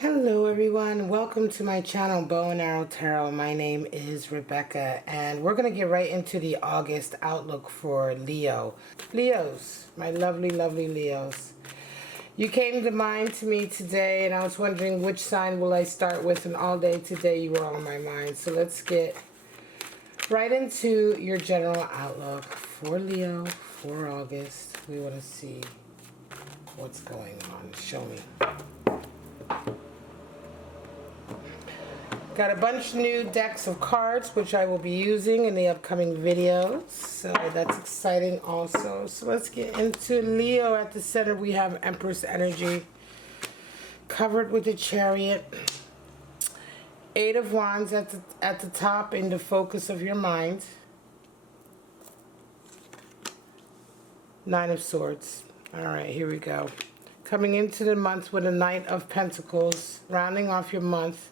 Hello everyone, welcome to my channel Bow and Arrow Tarot. My name is Rebecca and we're going to get right into the August outlook for Leo. Leos, my lovely Leos. You came to mind to me today and I was wondering which sign will I start with, and all day today you were on my mind. So let's get right into your general outlook for Leo for August. We want to see what's going on. Show me. Got a bunch of new decks of cards which I will be using in the upcoming videos, so that's exciting also. So let's get into Leo. At the center we have Empress energy covered with the Chariot, Eight of Wands at the top in the focus of your mind, Nine of Swords. All right, here we go. Coming into the month with a Knight of Pentacles, rounding off your month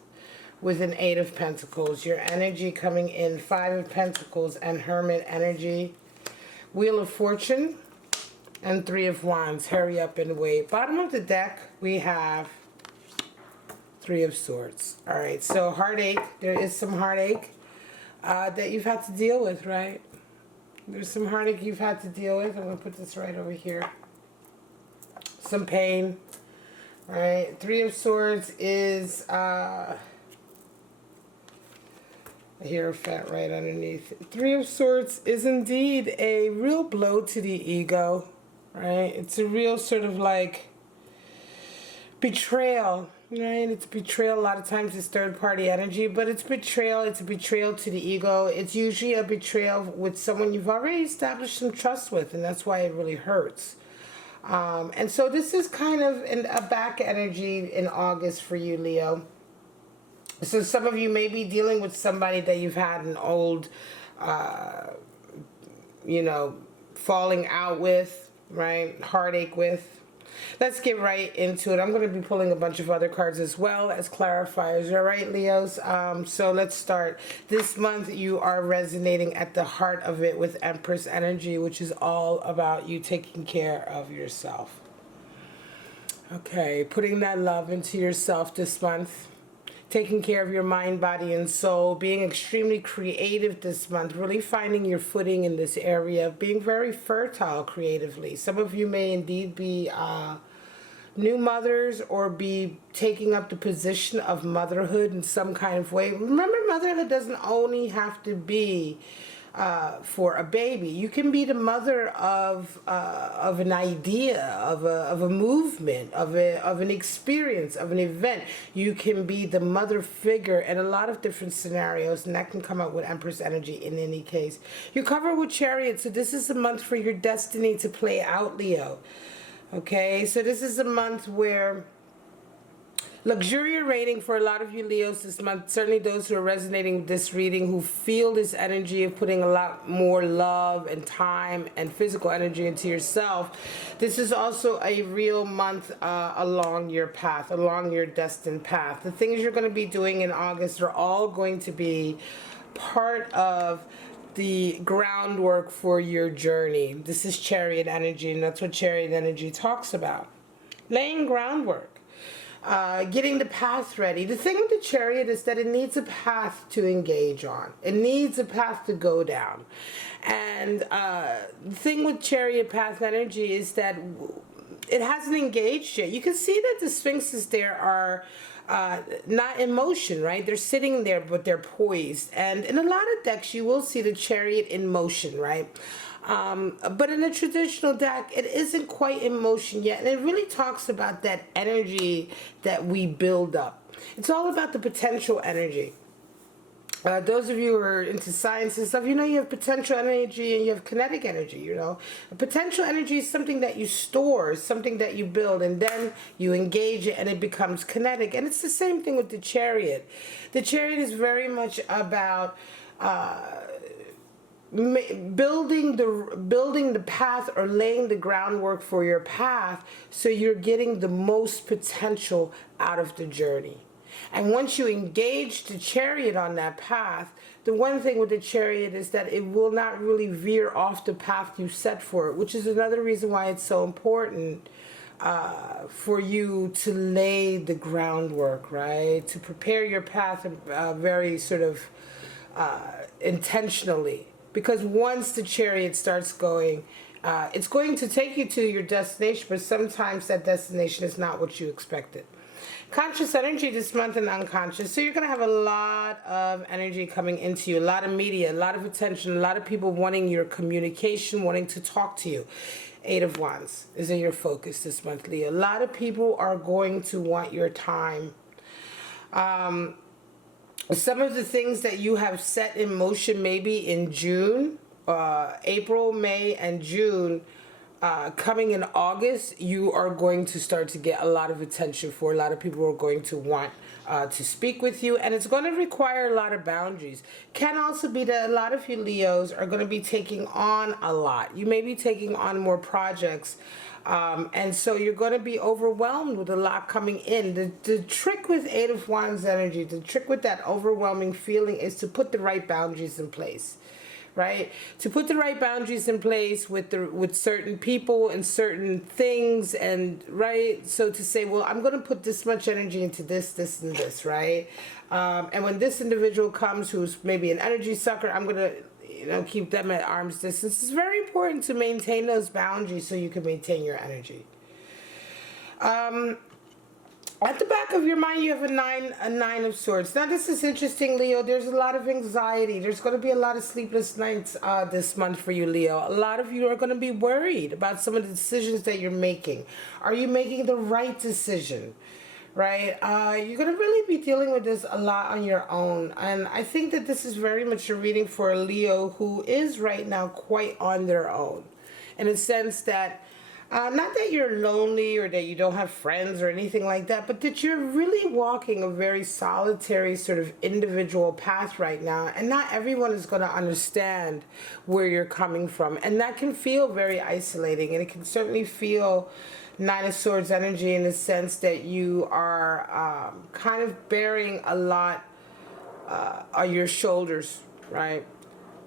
with an Eight of Pentacles. Your energy coming in, Five of Pentacles and Hermit energy, Wheel of Fortune, and Three of Wands. Hurry up and wait. Bottom of the deck, we have Three of Swords. All right, so heartache. There is some heartache that you've had to deal with, right? There's some heartache you've had to deal with. I'm going to put this right over here. Some pain, right? Three of Swords is... Hierophant right underneath. Three of Swords is indeed a real blow to the ego, right? It's a real sort of like betrayal, right? It's betrayal. A lot of times it's third party energy, but it's betrayal. It's a betrayal to the ego. It's usually a betrayal with someone you've already established some trust with, and that's why it really hurts. And so this is kind of a back energy in August for you, Leo. So some of you may be dealing with somebody that you've had an old, falling out with, right? Heartache with. Let's get right into it. I'm going to be pulling a bunch of other cards as well as clarifiers. All right, Leos? So let's start. This month you are resonating at the heart of it with Empress energy, which is all about you taking care of yourself. Okay, putting that love into yourself this month. Taking care of your mind, body, and soul, being extremely creative this month, really finding your footing in this area, being very fertile creatively. Some of you may indeed be new mothers or be taking up the position of motherhood in some kind of way. Remember, motherhood doesn't only have to be for a baby. You can be the mother of an idea, of a movement, of an experience, of an event. You can be the mother figure in a lot of different scenarios, and that can come out with Empress energy in any case. You're covered with Chariot, so this is a month for your destiny to play out, Leo. Okay, so this is a month where luxuriating for a lot of you Leos this month, certainly those who are resonating with this reading, who feel this energy of putting a lot more love and time and physical energy into yourself. This is also a real month along your path, along your destined path. The things you're going to be doing in August are all going to be part of the groundwork for your journey. This is Chariot energy, and that's what Chariot energy talks about. Laying groundwork. Getting the path ready. The thing with the Chariot is that it needs a path to engage on. It needs a path to go down. And the thing with Chariot path energy is that it hasn't engaged yet. You can see that the sphinxes there are not in motion, right? They're sitting there, but they're poised. And in a lot of decks, you will see the Chariot in motion, right? But in a traditional deck, it isn't quite in motion yet. And it really talks about that energy that we build up. It's all about the potential energy. Those of you who are into science and stuff, you know you have potential energy and you have kinetic energy, you know. Potential energy is something that you store, something that you build, and then you engage it and it becomes kinetic. And it's the same thing with the Chariot. The Chariot is very much about building the path, or laying the groundwork for your path, so you're getting the most potential out of the journey. And once you engage the Chariot on that path, the one thing with the Chariot is that it will not really veer off the path you set for it, which is another reason why it's so important for you to lay the groundwork, right? To prepare your path very sort of intentionally. Because once the chariot starts going, it's going to take you to your destination, but sometimes that destination is not what you expected. Conscious energy this month and unconscious. So you're going to have a lot of energy coming into you, a lot of media, a lot of attention, a lot of people wanting your communication, wanting to talk to you. Eight of Wands is in your focus this month, Leo. A lot of people are going to want your time. Some of the things that you have set in motion maybe in June, April, May, and June, coming in August, you are going to start to get a lot of attention for. A lot of people are going to want to speak with you, and it's going to require a lot of boundaries. Can also be that a lot of you Leos are going to be taking on a lot. You may be taking on more projects, and so you're going to be overwhelmed with a lot coming in. The trick with Eight of Wands energy, the trick with that overwhelming feeling is to put the right boundaries in place. Right? To put the right boundaries in place with certain people and certain things, and right? So to say, well, I'm going to put this much energy into this, this, and this, right? And when this individual comes who's maybe an energy sucker, I'm going to keep them at arm's distance. It's very important to maintain those boundaries so you can maintain your energy. At the back of your mind, you have a nine of swords. Now, this is interesting, Leo. There's a lot of anxiety. There's going to be a lot of sleepless nights this month for you, Leo. A lot of you are going to be worried about some of the decisions that you're making. Are you making the right decision? Right? You're going to really be dealing with this a lot on your own. And I think that this is very much a reading for a Leo who is right now quite on their own. In a sense that not that you're lonely or that you don't have friends or anything like that, but that you're really walking a very solitary sort of individual path right now, and not everyone is going to understand where you're coming from, and that can feel very isolating, and it can certainly feel Nine of Swords energy in the sense that you are kind of bearing a lot on your shoulders, right?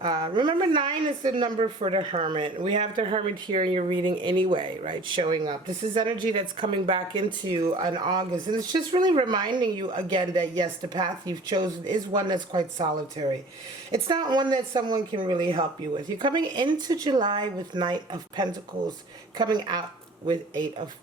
Remember, 9 is the number for the Hermit. We have the Hermit here in your reading anyway, right? Showing up. This is energy that's coming back into you in August. And it's just really reminding you again that, yes, the path you've chosen is one that's quite solitary. It's not one that someone can really help you with. You're coming into July with Knight of Pentacles, coming out with Eight of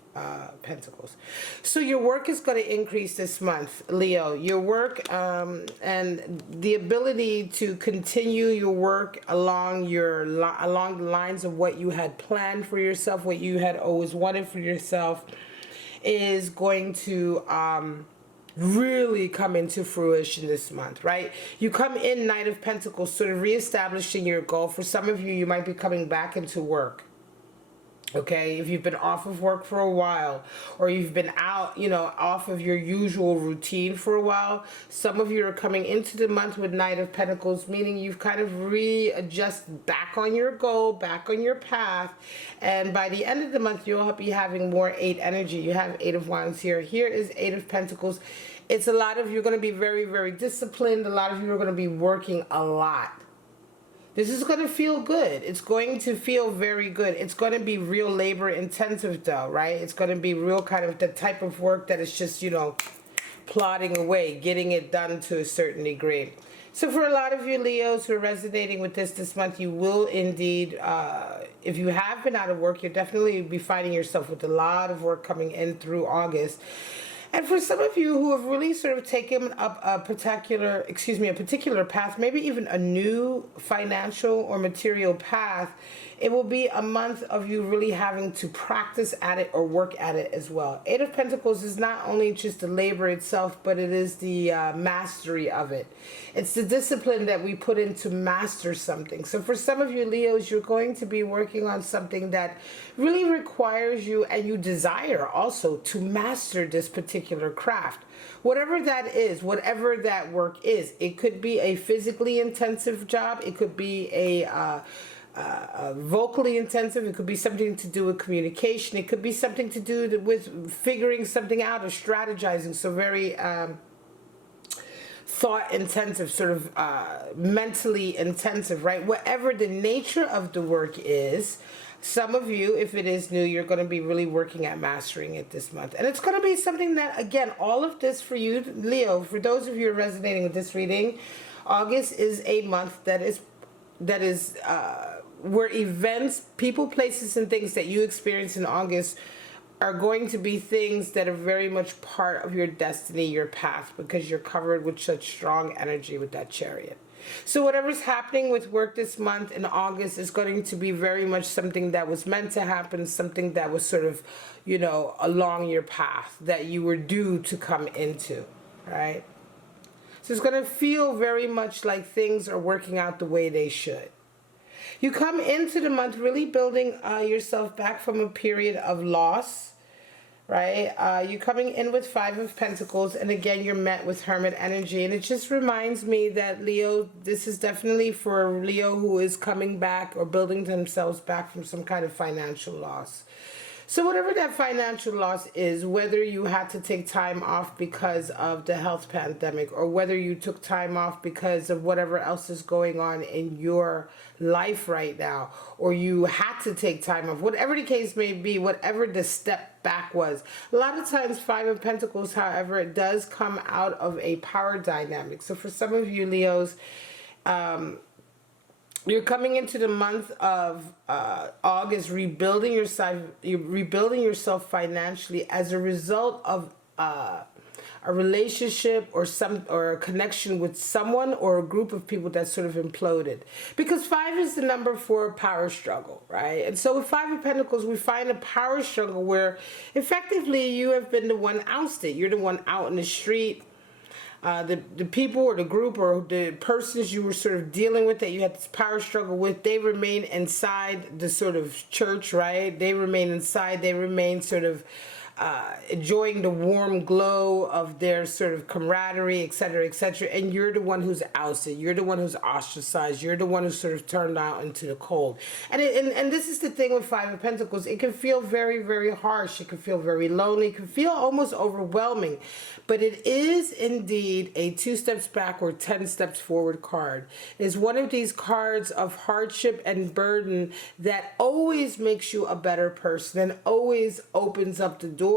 Pentacles. So your work is going to increase this month, Leo. Your work and the ability to continue your work along the lines of what you had planned for yourself, what you had always wanted for yourself, is going to really come into fruition this month, right? You come in Knight of Pentacles, sort of reestablishing your goal. For some of you, you might be coming back into work. Okay, if you've been off of work for a while, or you've been out, off of your usual routine for a while, some of you are coming into the month with Knight of Pentacles, meaning you've kind of readjusted back on your goal, back on your path, and by the end of the month, you'll be having more 8 energy. You have 8 of Wands here. Here is 8 of Pentacles. It's a lot of you are going to be very, very disciplined. A lot of you are going to be working a lot. This is going to feel good. It's going to feel very good. It's going to be real labor intensive though, right? It's going to be real kind of the type of work that is just, plodding away, getting it done to a certain degree. So for a lot of you Leos who are resonating with this month, you will indeed, if you have been out of work, you'll definitely be finding yourself with a lot of work coming in through August. And for some of you who have really sort of taken up a particular path, maybe even a new financial or material path, it will be a month of you really having to practice at it or work at it as well. 8 of Pentacles is not only just the labor itself, but it is the mastery of it. It's the discipline that we put in to master something. So for some of you Leos, you're going to be working on something that really requires you, and you desire also, to master this particular craft. Whatever that is, whatever that work is. It could be a physically intensive job. It could be a vocally intensive. It could be something to do with communication. It could be something to do with figuring something out or strategizing. So very thought intensive, sort of mentally intensive, right? Whatever the nature of the work is, Some of you, if it is new, you're going to be really working at mastering it this month. And it's going to be something that, again, all of this for you, Leo, for those of you who are resonating with this reading, August is a month that is where events, people, places, and things that you experience in August are going to be things that are very much part of your destiny, your path, because you're covered with such strong energy with that Chariot. So whatever's happening with work this month in August is going to be very much something that was meant to happen, something that was sort of, you know, along your path that you were due to come into, right? So it's going to feel very much like things are working out the way they should. You come into the month really building yourself back from a period of loss, right? You're coming in with Five of Pentacles, and again, you're met with Hermit energy. And it just reminds me that Leo, this is definitely for Leo who is coming back or building themselves back from some kind of financial loss. So whatever that financial loss is, whether you had to take time off because of the health pandemic, or whether you took time off because of whatever else is going on in your life right now, or you had to take time off, whatever the case may be, whatever the step back was. A lot of times Five of Pentacles, however, it does come out of a power dynamic. So for some of you Leos, you're coming into the month of August rebuilding yourself financially as a result of a relationship or a connection with someone or a group of people that sort of imploded. Because 5 is the number for power struggle, right? And so with 5 of Pentacles, we find a power struggle where effectively you have been the one ousted. You're the one out in the street. The people or the group or the persons you were sort of dealing with that you had this power struggle with, they remain inside the sort of church, right? They remain inside. They remain sort of enjoying the warm glow of their sort of camaraderie, etc., etc. And you're the one who's ousted. You're the one who's ostracized. You're the one who's sort of turned out into the cold. And this is the thing with Five of Pentacles. It can feel very, very harsh. It can feel very lonely. It can feel almost overwhelming. But it is indeed a 2 steps back or 10 steps forward card. It is one of these cards of hardship and burden that always makes you a better person and always opens up the door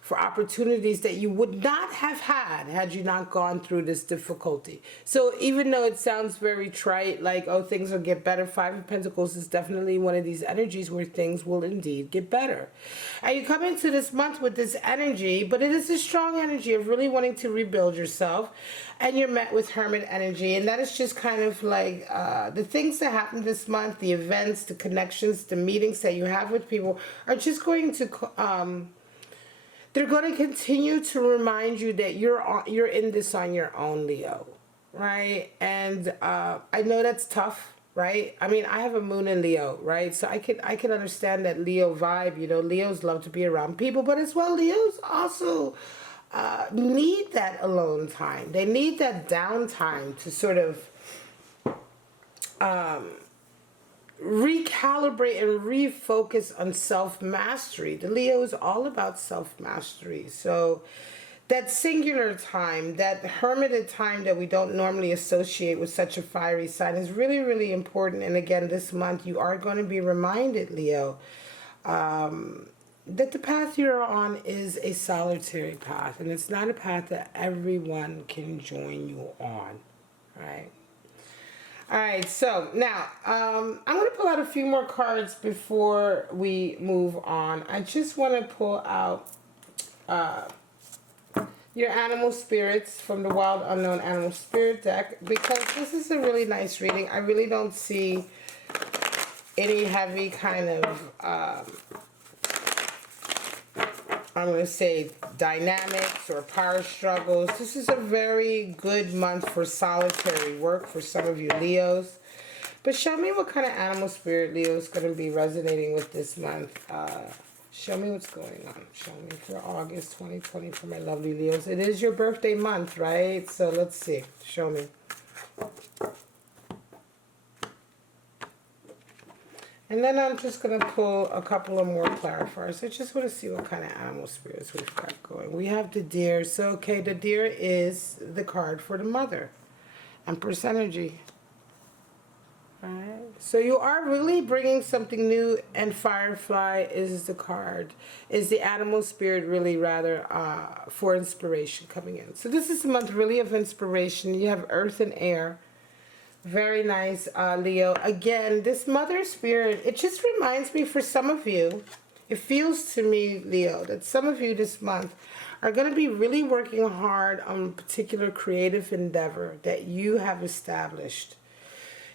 for opportunities that you would not have had you not gone through this difficulty. So even though it sounds very trite, like, oh, things will get better, Five of Pentacles is definitely one of these energies where things will indeed get better. And you come into this month with this energy, but it is a strong energy of really wanting to rebuild yourself. And you're met with Hermit energy, and that is just kind of like the things that happen this month, the events, the connections, the meetings that you have with people are just going to they're going to continue to remind you that you're in this on your own, Leo, right? And I know that's tough, right? I mean, I have a moon in Leo, right? So I can understand that Leo vibe. You know, Leos love to be around people, but as well, Leos also need that alone time. They need that downtime to sort of recalibrate and refocus on self-mastery. The Leo is all about self-mastery. So that singular time, that hermited time that we don't normally associate with such a fiery sign is really, really important. And again, this month you are going to be reminded, Leo, that the path you're on is a solitary path. And it's not a path that everyone can join you on, right? All right, so now I'm going to pull out a few more cards before we move on. I just want to pull out your animal spirits from the Wild Unknown Animal Spirit deck, because this is a really nice reading. I really don't see any heavy kind of I'm going to say dynamics or power struggles. This is a very good month for solitary work for some of you Leos. But show me what kind of animal spirit Leo is going to be resonating with this month. Show me what's going on. Show me for August 2020 for my lovely Leos. It is your birthday month, right? So let's see. Show me. And then I'm just going to pull a couple of more clarifiers. I just want to see what kind of animal spirits we've got going. We have the deer. So, okay, the deer is the card for the mother. Empress energy. Right. So you are really bringing something new, and Firefly is the card, is the animal spirit, really, rather, for inspiration coming in. So this is a month really of inspiration. You have earth and air. Very nice, Leo. Again, this mother spirit, it just reminds me, for some of you, it feels to me, Leo, that some of you this month are going to be really working hard on a particular creative endeavor that you have established.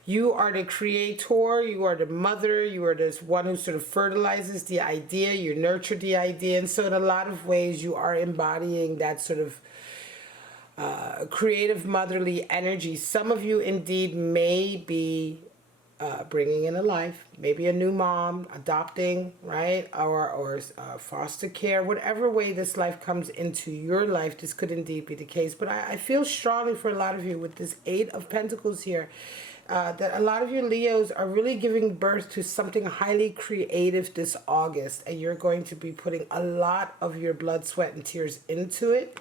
You are the creator, you are the mother, you are this one who sort of fertilizes the idea, you nurture the idea. And so in a lot of ways, you are embodying that sort of creative motherly energy. Some of you indeed may be bringing in a life, maybe a new mom, adopting, right? Or foster care, whatever way this life comes into your life, this could indeed be the case. But I feel strongly for a lot of you with this Eight of Pentacles here, that a lot of you Leos are really giving birth to something highly creative this August, and you're going to be putting a lot of your blood, sweat, and tears into it.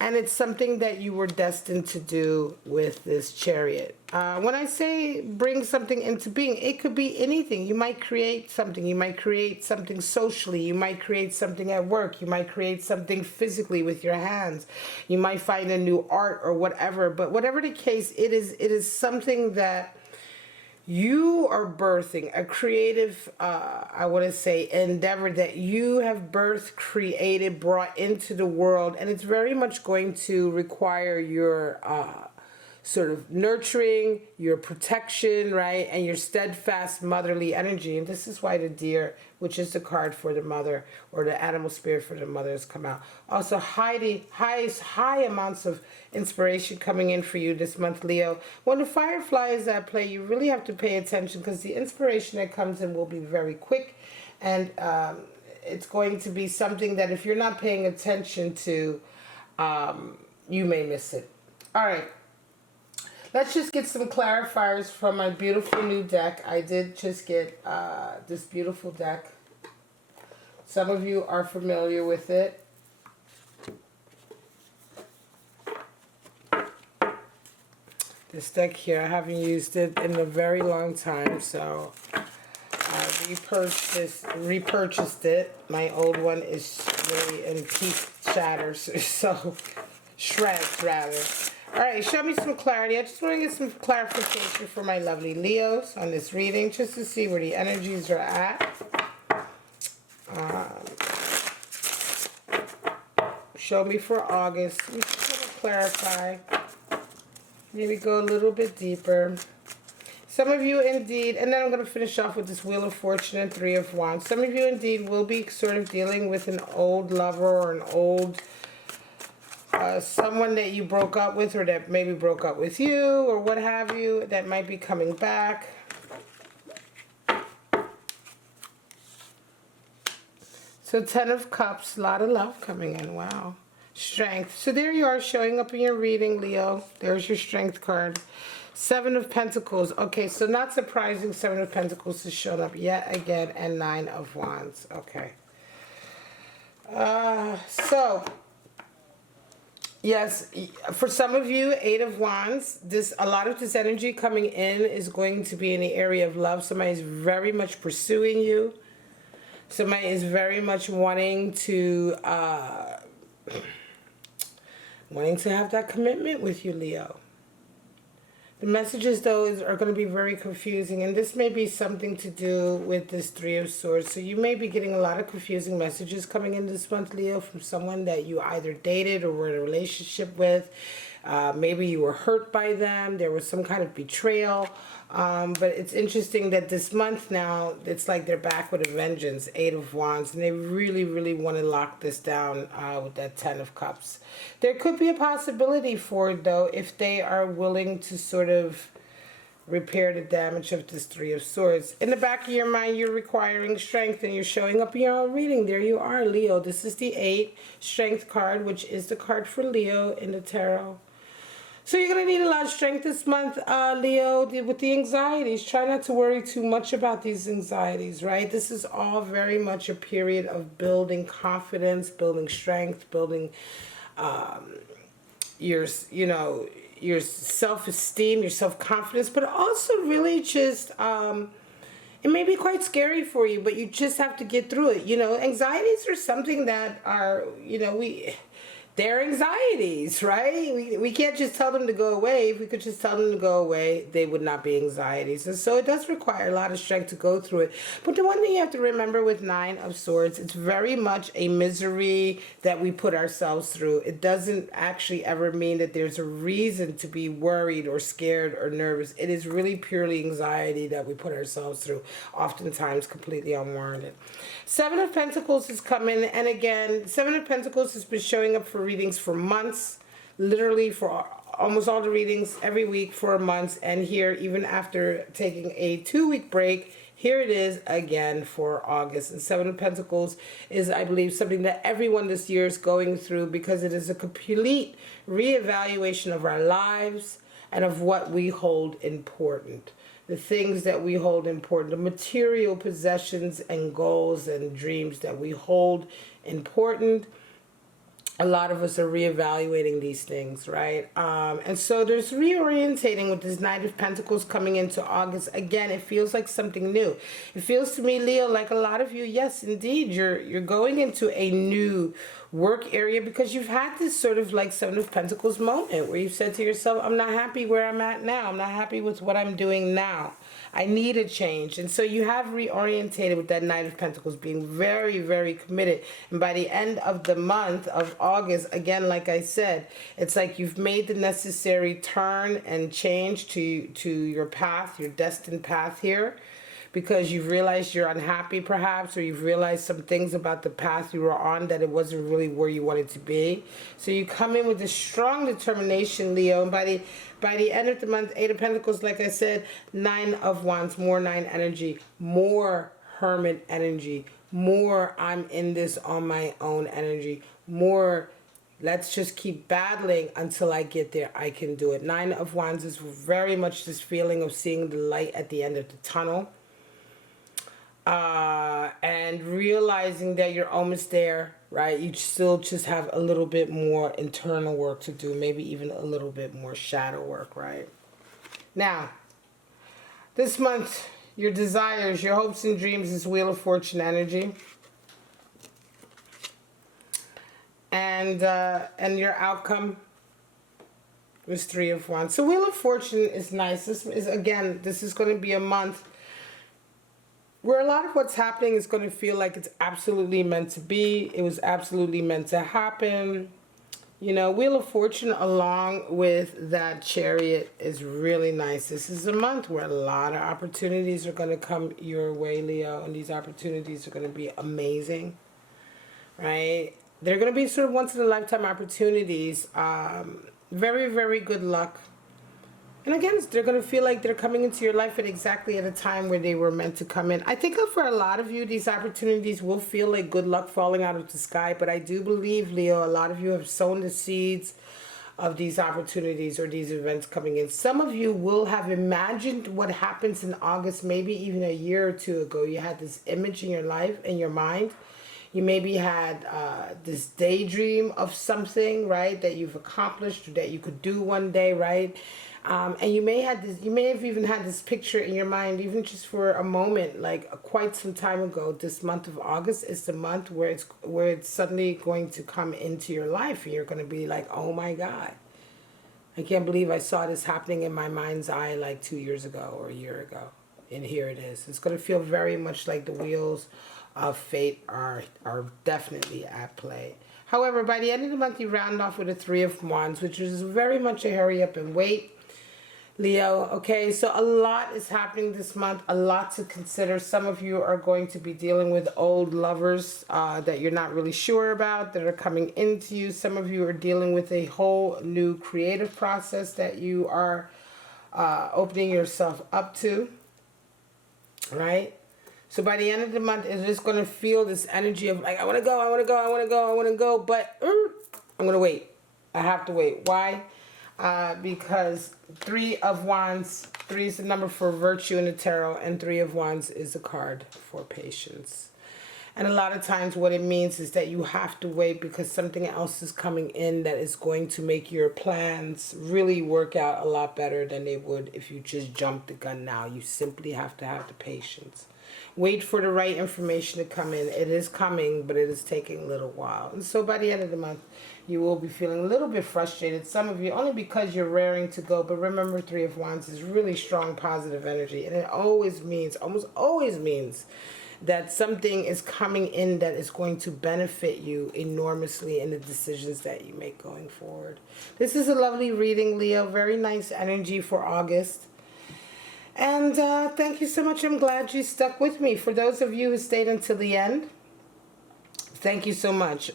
And it's something that you were destined to do with this Chariot. When I say bring something into being, it could be anything. You might create something. You might create something socially. You might create something at work. You might create something physically with your hands. You might find a new art or whatever. But whatever the case, it is something that you are birthing, a creative, I want to say, endeavor that you have birthed, created, brought into the world. And it's very much going to require your sort of nurturing, your protection, right? And your steadfast motherly energy. And this is why the deer, which is the card for the mother, or the animal spirit for the mother, has come out. Also, high amounts of inspiration coming in for you this month, Leo. When the Firefly is at play, you really have to pay attention, because the inspiration that comes in will be very quick. And it's going to be something that if you're not paying attention to, you may miss it. All right. Let's just get some clarifiers from my beautiful new deck. I did just get this beautiful deck. Some of you are familiar with it. This deck here, I haven't used it in a very long time, so I repurchased it. My old one is really in piece shatters, so shreds rather. All right, show me some clarity. I just want to get some clarification for my lovely Leos on this reading, just to see where the energies are at. Show me for August. We just want to clarify. Maybe go a little bit deeper. Some of you indeed, and then I'm going to finish off with this Wheel of Fortune and Three of Wands. Some of you indeed will be sort of dealing with an old lover or an old someone that you broke up with, or that maybe broke up with you, or what have you, that might be coming back. So 10 of Cups, a lot of love coming in. Wow. Strength. So there you are, showing up in your reading, Leo. There's your Strength card. 7 of Pentacles. Okay, so not surprising, 7 of Pentacles has shown up yet again, and 9 of Wands. Okay. So yes, for some of you, 8 of Wands, a lot of this energy coming in is going to be in the area of love. Somebody is very much pursuing you. Somebody is very much wanting to have that commitment with you, Leo. The messages, though, are going to be very confusing, and this may be something to do with this Three of Swords. So you may be getting a lot of confusing messages coming in this month, Leo, from someone that you either dated or were in a relationship with. Maybe you were hurt by them. There was some kind of betrayal. But it's interesting that this month now, it's like they're back with a vengeance, 8 of Wands, and they really, really want to lock this down with that 10 of Cups. There could be a possibility for it, though, if they are willing to sort of repair the damage of this Three of Swords. In the back of your mind, you're requiring strength, and you're showing up in your own reading. There you are, Leo. This is the 8 Strength card, which is the card for Leo in the tarot. So you're going to need a lot of strength this month, Leo, with the anxieties. Try not to worry too much about these anxieties, right? This is all very much a period of building confidence, building strength, building you know, your self-esteem, your self-confidence, but also really just it may be quite scary for you, but you just have to get through it. You know, anxieties are something that are, you know, they're anxieties, right? We can't just tell them to go away. If we could just tell them to go away, they would not be anxieties. And so it does require a lot of strength to go through it. But the one thing you have to remember with Nine of Swords, it's very much a misery that we put ourselves through. It doesn't actually ever mean that there's a reason to be worried or scared or nervous. It is really purely anxiety that we put ourselves through, oftentimes completely unwarranted. Seven of Pentacles is coming, and again, Seven of Pentacles has been showing up for readings for months, literally for almost all the readings every week for months, and here, even after taking a 2-week break, here it is again for August. And Seven of Pentacles is, I believe, something that everyone this year is going through, because it is a complete reevaluation of our lives and of what we hold important. The things that we hold important, the material possessions and goals and dreams that we hold important. A lot of us are reevaluating these things, right? And so there's reorientating with this Knight of Pentacles coming into August. Again, it feels like something new. It feels to me, Leo, like a lot of you, yes, indeed, you're going into a new work area, because you've had this sort of like Seven of Pentacles moment where you've said to yourself, I'm not happy where I'm at now. I'm not happy with what I'm doing now. I need a change. And so you have reorientated with that Knight of Pentacles, being very, very committed. And by the end of the month of August, again, like I said, it's like you've made the necessary turn and change to your path, your destined path here, because you've realized you're unhappy perhaps, or you've realized some things about the path you were on that it wasn't really where you wanted to be. So you come in with a strong determination, Leo, and by the end of the month, Eight of Pentacles, like I said, Nine of Wands, more Nine energy, more Hermit energy, more I'm in this on my own energy, more let's just keep battling until I get there. I can do it. Nine of Wands is very much this feeling of seeing the light at the end of the tunnel. And realizing that you're almost there, right? You still just have a little bit more internal work to do, maybe even a little bit more shadow work, right? Now, this month, your desires, your hopes and dreams is Wheel of Fortune energy. And your outcome was Three of Wands. So Wheel of Fortune is nice. This is, again, this is going to be a month where a lot of what's happening is going to feel like it's absolutely meant to be. It was absolutely meant to happen. You know, Wheel of Fortune along with that Chariot is really nice. This is a month where a lot of opportunities are going to come your way, Leo. And these opportunities are going to be amazing, right? They're going to be sort of once-in-a-lifetime opportunities. Very, very good luck. And again, they're going to feel like they're coming into your life at a time where they were meant to come in. I think for a lot of you, these opportunities will feel like good luck falling out of the sky. But I do believe, Leo, a lot of you have sown the seeds of these opportunities or these events coming in. Some of you will have imagined what happens in August, maybe even a year or two ago. You had this image in your life, in your mind. You maybe had this daydream of something, right, that you've accomplished or that you could do one day, right? And you may have even had this picture in your mind, even just for a moment, like quite some time ago. This month of August is the month where it's suddenly going to come into your life, and you're going to be like, oh my God, I can't believe I saw this happening in my mind's eye like 2 years ago or a year ago, and here it is. It's going to feel very much like the wheels of fate are definitely at play. However, by the end of the month, you round off with a Three of Wands, which is very much a hurry up and wait, Leo. Okay, so a lot is happening this month, a lot to consider. Some of you are going to be dealing with old lovers that you're not really sure about, that are coming into you. Some of you are dealing with a whole new creative process that you are opening yourself up to, right? So by the end of the month, it's just going to feel this energy of like, I want to go, I want to go, I want to go, I want to go, but I'm going to wait. I have to wait. Why? Because Three of Wands, 3 is the number for virtue in the tarot, and Three of Wands is a card for patience. And a lot of times what it means is that you have to wait because something else is coming in that is going to make your plans really work out a lot better than they would if you just jumped the gun now. You simply have to have the patience. Wait for the right information to come in. It is coming, but it is taking a little while. And so by the end of the month, you will be feeling a little bit frustrated. Some of you, only because you're raring to go. But remember, Three of Wands is really strong, positive energy. And it always means, almost always means, that something is coming in that is going to benefit you enormously in the decisions that you make going forward. This is a lovely reading, Leo. Very nice energy for August. And thank you so much. I'm glad you stuck with me. For those of you who stayed until the end, thank you so much.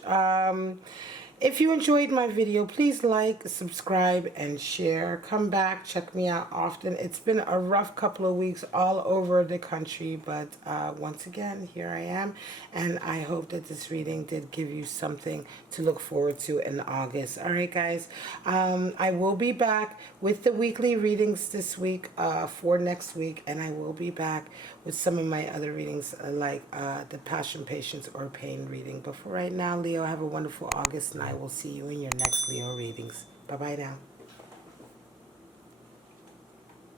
If you enjoyed my video, please like, subscribe, and share. Come back, check me out often. It's been a rough couple of weeks all over the country, but once again, here I am, and I hope that this reading did give you something to look forward to in August. All right, guys, I will be back with the weekly readings this week for next week, and I will be back with some of my other readings like the Passion, Patience, or Pain reading. But for right now, Leo, have a wonderful August, and I will see you in your next Leo readings. Bye-bye now.